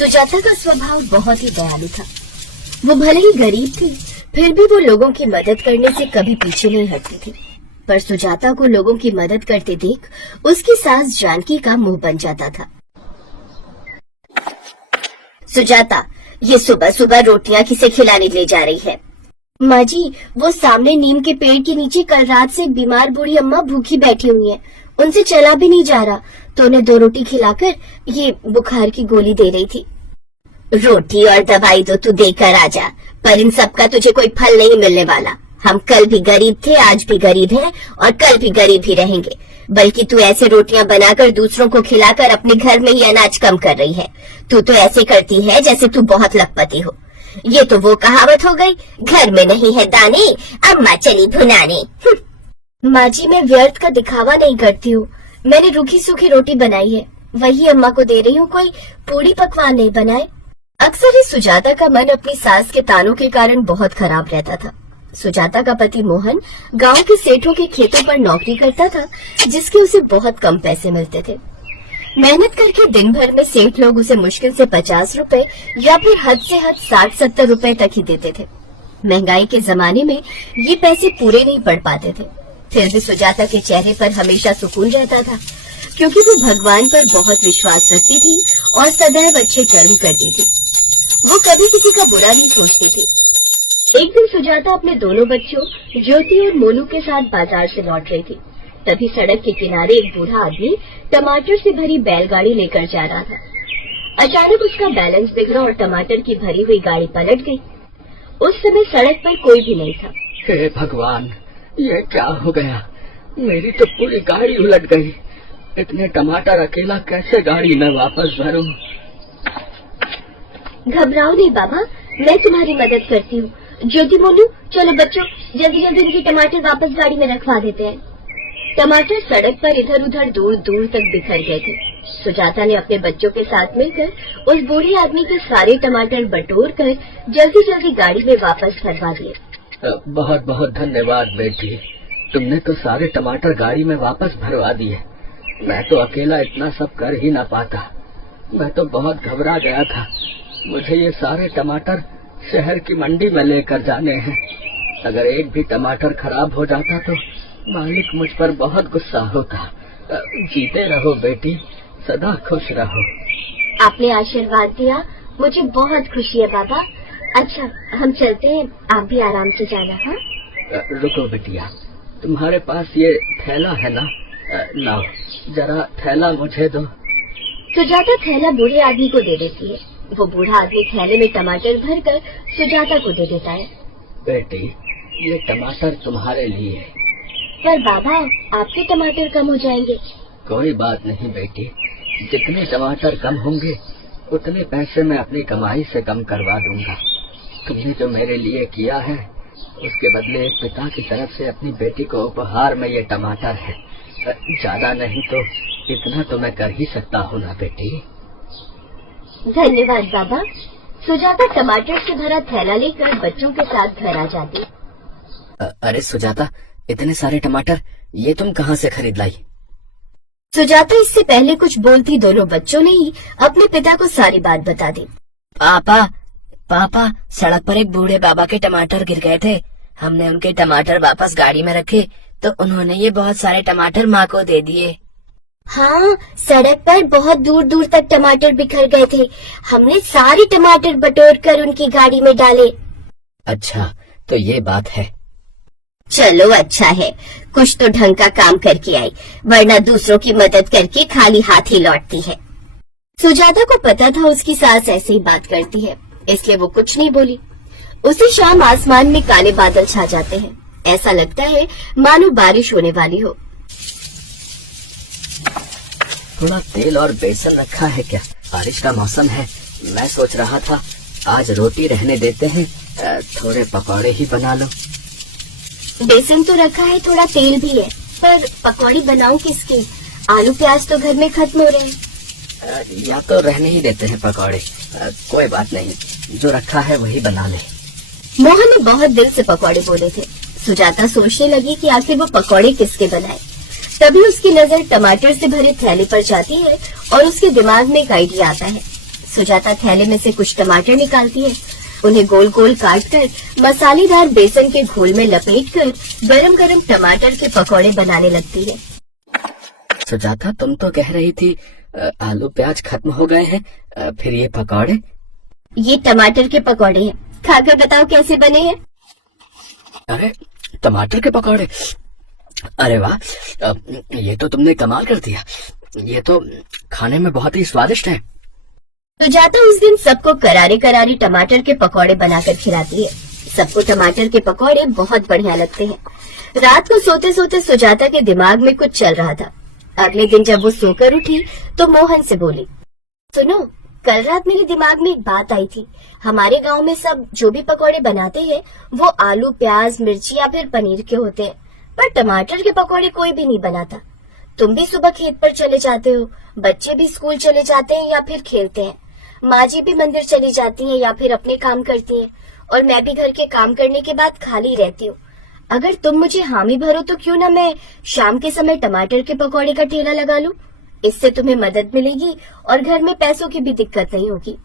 सुजाता का स्वभाव बहुत ही दयालु था। वो भले ही गरीब थी, फिर भी वो लोगों की मदद करने से कभी पीछे नहीं हटती थी। पर सुजाता को लोगों की मदद करते देख उसकी सास जानकी का मुंह बन जाता था। सुजाता, ये सुबह सुबह रोटियां किसे खिलाने ले जा रही है? माँ जी, वो सामने नीम के पेड़ के नीचे कल रात से एक बीमार बूढ़ी अम्मा भूखी बैठी हुई हैं। उनसे चला भी नहीं जा रहा, तो उन्हें 2 रोटी खिलाकर ये बुखार की गोली दे रही थी। रोटी और दवाई तो तू देकर आ जा, पर इन सब का तुझे कोई फल नहीं मिलने वाला। हम कल भी गरीब थे, आज भी गरीब हैं और कल भी गरीब ही रहेंगे। बल्कि तू ऐसे रोटियां बनाकर दूसरों को खिलाकर अपने घर में ही अनाज कम कर रही है। तू तो ऐसे करती है जैसे तू बहुत लखपति हो। ये तो वो कहावत हो गई, घर में नहीं है दाने, अम्मा चली भुनाने। माँ जी, मैं व्यर्थ का दिखावा नहीं करती हूँ। मैंने रूखी सूखी रोटी बनाई है, वही अम्मा को दे रही हूँ, कोई पूरी पकवान नहीं बनाए। अक्सर ही सुजाता का मन अपनी सास के तानों के कारण बहुत खराब रहता था। सुजाता का पति मोहन गांव के सेठों के खेतों पर नौकरी करता था, जिसके उसे बहुत कम पैसे मिलते थे। मेहनत करके दिन भर में सेठ लोग उसे मुश्किल से 50 रुपए या फिर हद से हद 60-70 रुपए तक ही देते थे। महंगाई के जमाने में ये पैसे पूरे नहीं पड़ पाते थे। फिर भी सुजाता के चेहरे पर हमेशा सुकून रहता था, क्योंकि वो भगवान पर बहुत विश्वास रखती थी और सदैव अच्छे कर्म करती थी। वो कभी किसी का बुरा नहीं सोचती थी। एक दिन सुजाता अपने दोनों बच्चों ज्योति और मोनू के साथ बाजार से लौट रही थी। तभी सड़क के किनारे एक बूढ़ा आदमी टमाटर से भरी बैलगाड़ी लेकर जा रहा था। अचानक उसका बैलेंस बिगड़ा और टमाटर की भरी हुई गाड़ी पलट गई। उस समय सड़क पर कोई भी नहीं था। हे भगवान, ये क्या हो गया? मेरी तो पूरी गाड़ी उलट गई। इतने टमाटर अकेला कैसे गाड़ी में वापस भरूं? घबराओ नहीं बाबा, मैं तुम्हारी मदद करती हूँ। ज्योति, मोनू, चलो बच्चों, जल्दी जल्दी इनके टमाटर वापस गाड़ी में रखवा देते हैं। टमाटर सड़क पर इधर उधर दूर दूर तक बिखर गए थे। सुजाता ने अपने बच्चों के साथ मिलकर उस बूढ़े आदमी के सारे टमाटर बटोर कर जल्दी जल्दी गाड़ी में वापस भरवा दिए। बहुत बहुत धन्यवाद बेटी, तुमने तो सारे टमाटर गाड़ी में वापस भरवा दिए। मैं तो अकेला इतना सब कर ही ना पाता। मैं तो बहुत घबरा गया था। मुझे ये सारे टमाटर शहर की मंडी में लेकर जाने हैं। अगर एक भी टमाटर खराब हो जाता तो मालिक मुझ पर बहुत गुस्सा होता। जीते रहो बेटी, सदा खुश रहो। आपने आशीर्वाद दिया, मुझे बहुत खुशी है बाबा। अच्छा, हम चलते हैं, आप भी आराम से जाना। हाँ, रुको बिटिया, तुम्हारे पास ये थैला है ना? लाओ जरा थैला मुझे दो। सुजाता थैला बूढ़े आदमी को दे देती है। वो बूढ़ा आदमी थैले में टमाटर भरकर सुजाता को दे देता है। बेटी, ये टमाटर तुम्हारे लिए। पर बाबा, आपके टमाटर कम हो जाएंगे। कोई बात नहीं बेटी, जितने टमाटर कम होंगे उतने पैसे मैं अपनी कमाई से कम करवा दूंगा। तुमने जो मेरे लिए किया है उसके बदले एक पिता की तरफ से अपनी बेटी को उपहार में ये टमाटर है। ज्यादा नहीं तो इतना तो मैं कर ही सकता हूँ ना बेटी। धन्यवाद बाबा। सुजाता टमाटर से भरा थैला लेकर बच्चों के साथ घर आ जाती। अरे सुजाता, इतने सारे टमाटर ये तुम कहाँ से खरीद लाई? सुजाता इससे पहले कुछ बोलती दोनों बच्चों ने ही अपने पिता को सारी बात बता दी। पापा, सड़क पर एक बूढ़े बाबा के टमाटर गिर गए थे। हमने उनके टमाटर वापस गाड़ी में रखे तो उन्होंने ये बहुत सारे टमाटर माँ को दे दिए। हाँ, सड़क पर बहुत दूर दूर तक टमाटर बिखर गए थे। हमने सारे टमाटर बटोर कर उनकी गाड़ी में डाले। अच्छा, तो ये बात है। चलो अच्छा है, कुछ तो ढंग का काम करके आई, वरना दूसरों की मदद करके खाली हाथ ही लौटती है। सुजाता को पता था उसकी सास ऐसे ही बात करती है, इसलिए वो कुछ नहीं बोली। उसी शाम आसमान में काले बादल छा जाते हैं। ऐसा लगता है मानो बारिश होने वाली हो। थोड़ा तेल और बेसन रखा है क्या? बारिश का मौसम है। मैं सोच रहा था आज रोटी रहने देते हैं, थोड़े पकौड़े ही बना लो। बेसन तो रखा है, थोड़ा तेल भी है, पर पकौड़ी बनाऊं किसकी? आलू प्याज तो घर में खत्म हो रहे हैं। या तो रहने ही देते हैं पकौड़े। कोई बात नहीं, जो रखा है वही बना ले। मोहन ने बहुत दिल से पकौड़े बोले थे। सुजाता सोचने लगी कि आखिर वो पकौड़े किसके बनाए। तभी उसकी नजर टमाटर से भरे थैले पर जाती है और उसके दिमाग में एक आइडिया आता है। सुजाता थैले में से कुछ टमाटर निकालती है। उन्हें गोल गोल काट कर मसालेदार बेसन के घोल में लपेट कर गरम गरम टमाटर के पकौड़े बनाने लगती है। सुजाता, तुम तो कह रही थी आलू प्याज खत्म हो गए हैं, फिर ये पकौड़े? ये टमाटर के पकौड़े हैं, खाकर बताओ कैसे बने हैं। अरे टमाटर के पकौड़े, अरे वाह, ये तो तुमने कमाल कर दिया। ये तो खाने में बहुत ही स्वादिष्ट है। सुजाता उस दिन सबको करारे करारे टमाटर के पकौड़े बनाकर खिलाती है। सबको टमाटर के पकौड़े बहुत बढ़िया लगते हैं। रात को सोते सोते सुजाता के दिमाग में कुछ चल रहा था। अगले दिन जब वो सोकर उठी तो मोहन से बोली, सुनो, कल रात मेरे दिमाग में एक बात आई थी। हमारे गांव में सब जो भी पकौड़े बनाते हैं वो आलू प्याज मिर्ची या फिर पनीर के होते हैं, पर टमाटर के पकौड़े कोई भी नहीं बनाता। तुम भी सुबह खेत पर चले जाते हो, बच्चे भी स्कूल चले जाते हैं या फिर खेलते हैं, माँ जी भी मंदिर चली जाती हैं या फिर अपने काम करती हैं, और मैं भी घर के काम करने के बाद खाली रहती हूँ। अगर तुम मुझे हामी भरो तो क्यों ना मैं शाम के समय टमाटर के पकौड़े का ठेला लगा लूं। इससे तुम्हें मदद मिलेगी और घर में पैसों की भी दिक्कत नहीं होगी।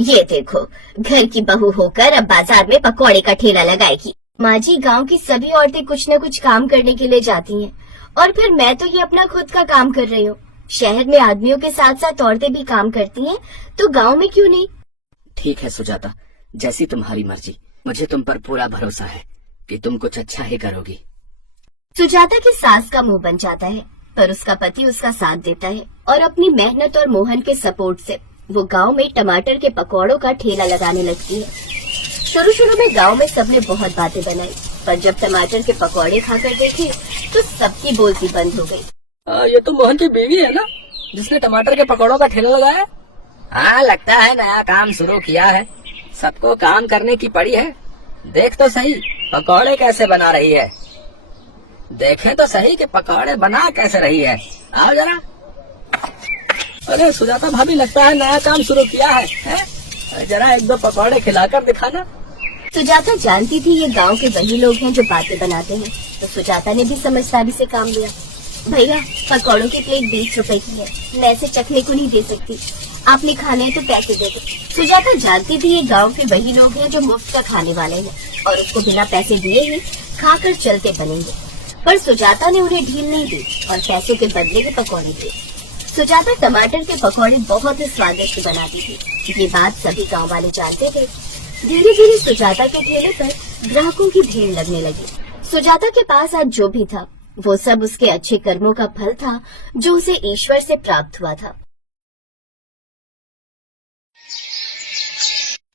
ये देखो, घर की बहू होकर अब बाजार में पकौड़े का ठेला लगाएगी। माँ जी, गाँव की सभी औरतें कुछ न कुछ काम करने के लिए जाती हैं, और फिर मैं तो ये अपना खुद का काम कर रही हूँ। शहर में आदमियों के साथ साथ औरतें भी काम करती हैं, तो गांव में क्यों नहीं। ठीक है सुजाता, जैसी तुम्हारी मर्जी। मुझे तुम पर पूरा भरोसा है कि तुम कुछ अच्छा ही करोगी। सुजाता की सास का मुंह बन जाता है, पर उसका पति उसका साथ देता है, और अपनी मेहनत और मोहन के सपोर्ट से वो गांव में टमाटर के पकौड़ों का ठेला लगाने लगती है। शुरू शुरू में गांव में सबने बहुत बातें बनाई, पर जब टमाटर के पकौड़े खाकर देखे तो सबकी बोलती बंद हो गई। ये तो मोहन की बीवी है ना, जिसने टमाटर के पकौड़ों का ठेला लगाया? हाँ, लगता है नया काम शुरू किया है। सबको काम करने की पड़ी है। देख तो सही पकौड़े कैसे बना रही है। देखें तो सही कि पकौड़े बना कैसे रही है। आओ जरा। अरे सुजाता भाभी, लगता है नया काम शुरू किया है? जरा एक दो पकौड़े खिलाकर दिखाना। सुजाता जानती थी ये गांव के वही लोग हैं जो बातें बनाते हैं, तो सुजाता ने भी समझदारी से काम लिया। भैया, पकौड़ों की प्लेट 20 रुपए की है, मैं इसे चखने को नहीं दे सकती, आपने खाने हैं तो पैसे दे दो। सुजाता जानती थी ये गांव के वही लोग हैं जो मुफ्त का खाने वाले हैं और उसको बिना पैसे दिए ही खाकर चलते बनेंगे, पर सुजाता ने उन्हें ढील नहीं दी और पैसों के बदले में पकौड़े दिए। सुजाता टमाटर के पकौड़े बहुत ही स्वादिष्ट बनाती थी। ये बात सभी गाँव वाले जानते थे। धीरे धीरे सुजाता के ठेले पर ग्राहकों की भीड़ लगने लगी। सुजाता के पास आज जो भी था वो सब उसके अच्छे कर्मों का फल था, जो उसे ईश्वर से प्राप्त हुआ था।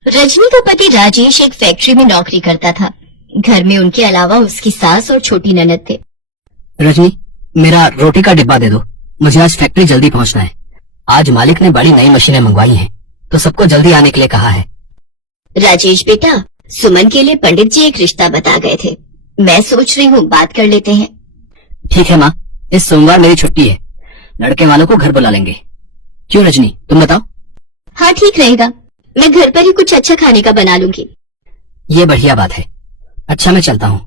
रजनी का पति राजेश एक फैक्ट्री में नौकरी करता था। घर में उनके अलावा उसकी सास और छोटी ननद थे। रजनी, मेरा रोटी का डिब्बा दे दो, मुझे आज फैक्ट्री जल्दी पहुंचना है। आज मालिक ने बड़ी नई मशीनें मंगवाई हैं, तो सबको जल्दी आने के लिए कहा है। राजेश बेटा, सुमन के लिए पंडित जी एक रिश्ता बता गए थे, मैं सोच रही हूँ बात कर लेते हैं। ठीक है माँ, इस सोमवार मेरी छुट्टी है, लड़के वालों को घर बुला लेंगे। क्यों रजनी, तुम बताओ। हाँ ठीक रहेगा, मैं घर पर ही कुछ अच्छा खाने का बना लूंगी। ये बढ़िया बात है। अच्छा, मैं चलता हूँ।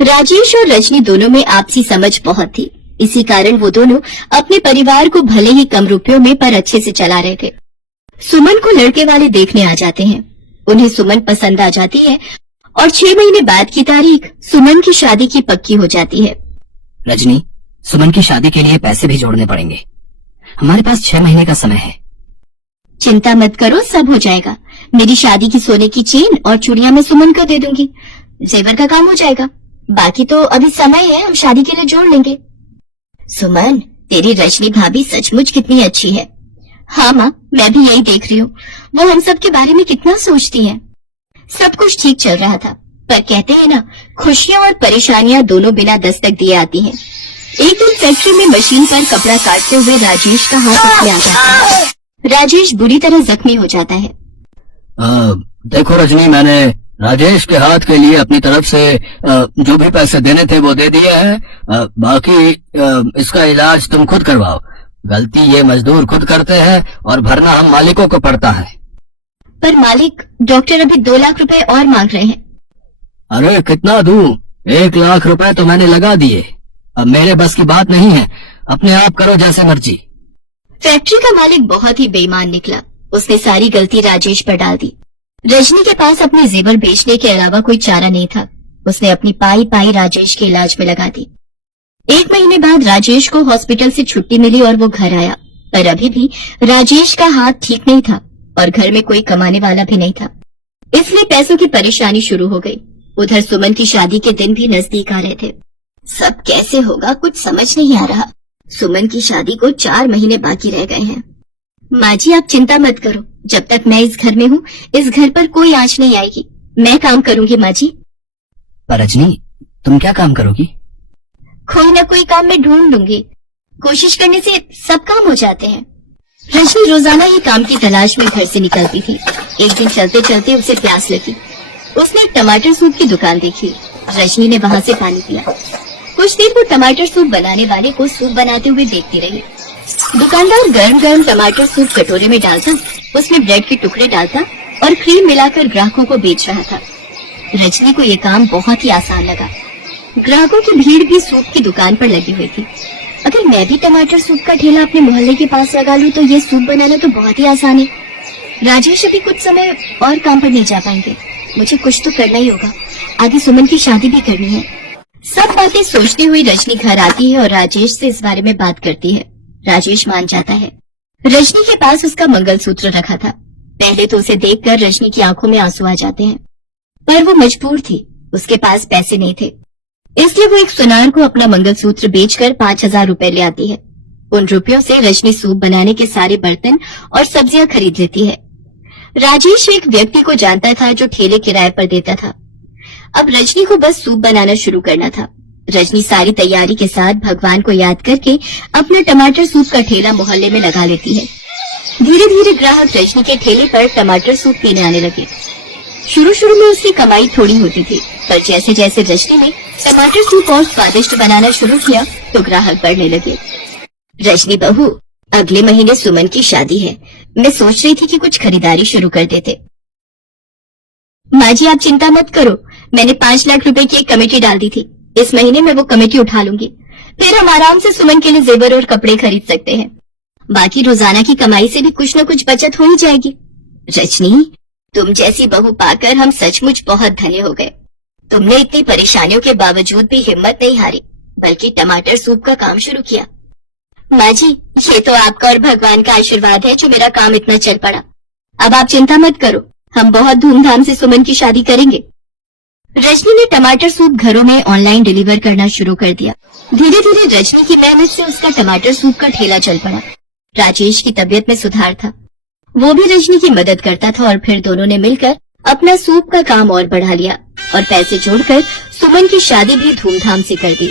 राजेश और रजनी दोनों में आपसी समझ बहुत थी, इसी कारण वो दोनों अपने परिवार को भले ही कम रुपयों में पर अच्छे से चला रहे थे। सुमन को लड़के वाले देखने आ जाते हैं, उन्हें सुमन पसंद आ जाती है और 6 महीने बाद की तारीख सुमन की शादी की पक्की हो जाती है। रजनी, सुमन की शादी के लिए पैसे भी जोड़ने पड़ेंगे। हमारे पास 6 महीने का समय है। चिंता मत करो, सब हो जाएगा। मेरी शादी की सोने की चेन और चूड़ियां मैं सुमन को दे दूंगी, जेवर का काम हो जाएगा। बाकी तो अभी समय है, हम शादी के लिए जोड़ लेंगे। सुमन, तेरी रजनी भाभी सचमुच कितनी अच्छी है। हाँ माँ, मैं भी यही देख रही हूँ, वो हम सब के बारे में कितना सोचती है। सब कुछ ठीक चल रहा था, पर कहते हैं ना, खुशियाँ और परेशानियाँ दोनों बिना दस्तक दिए आती हैं। एक दिन फैक्ट्री में मशीन पर कपड़ा काटते हुए राजेश का हाथ उसमें आ जाता है। राजेश बुरी तरह जख्मी हो जाता है। देखो रजनी, मैंने राजेश के हाथ के लिए अपनी तरफ से जो भी पैसे देने थे वो दे दिए हैं। बाकी इसका इलाज तुम खुद करवाओ। गलती ये मजदूर खुद करते हैं और भरना हम मालिकों को पड़ता है। पर मालिक, डॉक्टर अभी 2 लाख रुपए और मांग रहे हैं। अरे कितना दूं? 1 लाख रुपए तो मैंने लगा दिए। अब मेरे बस की बात नहीं है, अपने आप करो जैसे मर्जी। फैक्ट्री का मालिक बहुत ही बेईमान निकला। उसने सारी गलती राजेश पर डाल दी। रजनी के पास अपने जेवर बेचने के अलावा कोई चारा नहीं था। उसने अपनी पाई पाई राजेश के इलाज में लगा दी। 1 महीने बाद राजेश को हॉस्पिटल से छुट्टी मिली और वो घर आया, पर अभी भी राजेश का हाथ ठीक नहीं था और घर में कोई कमाने वाला भी नहीं था, इसलिए पैसों की परेशानी शुरू हो गई। उधर सुमन की शादी के दिन भी नजदीक आ रहे थे। सब कैसे होगा कुछ समझ नहीं आ रहा। सुमन की शादी को 4 महीने बाकी रह गए हैं। माँ जी आप चिंता मत करो, जब तक मैं इस घर में हूँ इस घर पर कोई आंच नहीं आएगी। मैं काम करूंगी माँ जी। पर रजनी, तुम क्या काम करोगी? कोई न कोई काम मैं ढूंढ लूंगी। कोशिश करने से सब काम हो जाते हैं। रजनी रोजाना ही काम की तलाश में घर से निकलती थी। एक दिन चलते चलते उसे प्यास लगी। उसने एक टमाटर सूप की दुकान देखी। रजनी ने वहाँ से पानी पिया। कुछ देर वो टमाटर सूप बनाने वाले को सूप बनाते हुए देखती रही। दुकानदार गर्म गर्म टमाटर सूप कटोरे में डालता, उसमें ब्रेड के टुकड़े डालता और क्रीम मिलाकर ग्राहकों को बेच रहा था। रजनी को ये काम बहुत ही आसान लगा। ग्राहकों की भीड़ भी सूप की दुकान पर लगी हुई थी। अगर मैं भी टमाटर सूप का ठेला अपने मोहल्ले के पास लगा लूं तो ये सूप बनाना तो बहुत ही आसान है। राजेश अभी कुछ समय और काम पर नहीं जा पाएंगे। मुझे कुछ तो करना ही होगा। आगे सुमन की शादी भी करनी है। सब बातें सोचती हुई रजनी घर आती है और राजेश से इस बारे में बात करती है। राजेश मान जाता है। रजनी के पास उसका मंगलसूत्र रखा था। पहले तो उसे देखकर रजनी की आंखों में आंसू आ जाते हैं, पर वो मजबूर थी। उसके पास पैसे नहीं थे, इसलिए वो एक सुनार को अपना मंगलसूत्र बेचकर 5,000 रुपए ले आती है। उन रुपयों से रजनी सूप बनाने के सारे बर्तन और सब्जियां खरीद लेती है। राजेश एक व्यक्ति को जानता था जो ठेले किराए पर देता था। अब रजनी को बस सूप बनाना शुरू करना था। रजनी सारी तैयारी के साथ भगवान को याद करके अपना टमाटर सूप का ठेला मोहल्ले में लगा लेती है। धीरे धीरे ग्राहक रजनी के ठेले पर टमाटर सूप पीने आने लगे। शुरू शुरू में उसकी कमाई थोड़ी होती थी, पर जैसे जैसे रजनी ने टमाटर सूप और स्वादिष्ट बनाना शुरू किया तो ग्राहक बढ़ने लगे। रजनी बहू, अगले महीने सुमन की शादी है। मैं सोच रही थी कि कुछ खरीदारी शुरू कर देते। माँ जी आप चिंता मत करो, मैंने 5 लाख रुपए की एक कमेटी डाल दी थी। इस महीने में वो कमेटी उठा लूंगी, फिर हम आराम से सुमन के लिए जेवर और कपड़े खरीद सकते हैं। बाकी रोजाना की कमाई से भी कुछ न कुछ बचत हो ही जाएगी। रजनी, तुम जैसी बहू पाकर हम सचमुच बहुत धन्य हो गए। तुमने इतनी परेशानियों के बावजूद भी हिम्मत नहीं हारी, बल्कि टमाटर सूप का काम शुरू किया। माँ जी, ये तो आपका और भगवान का आशीर्वाद है जो मेरा काम इतना चल पड़ा। अब आप चिंता मत करो, हम बहुत धूमधाम से सुमन की शादी करेंगे। रजनी ने टमाटर सूप घरों में ऑनलाइन डिलीवर करना शुरू कर दिया। धीरे धीरे रजनी की मेहनत से उसका टमाटर सूप का ठेला चल पड़ा। राजेश की तबीयत में सुधार था, वो भी रजनी की मदद करता था और फिर दोनों ने मिलकर अपना सूप का काम और बढ़ा लिया और पैसे जोड़कर सुमन की शादी भी धूमधाम से कर दी।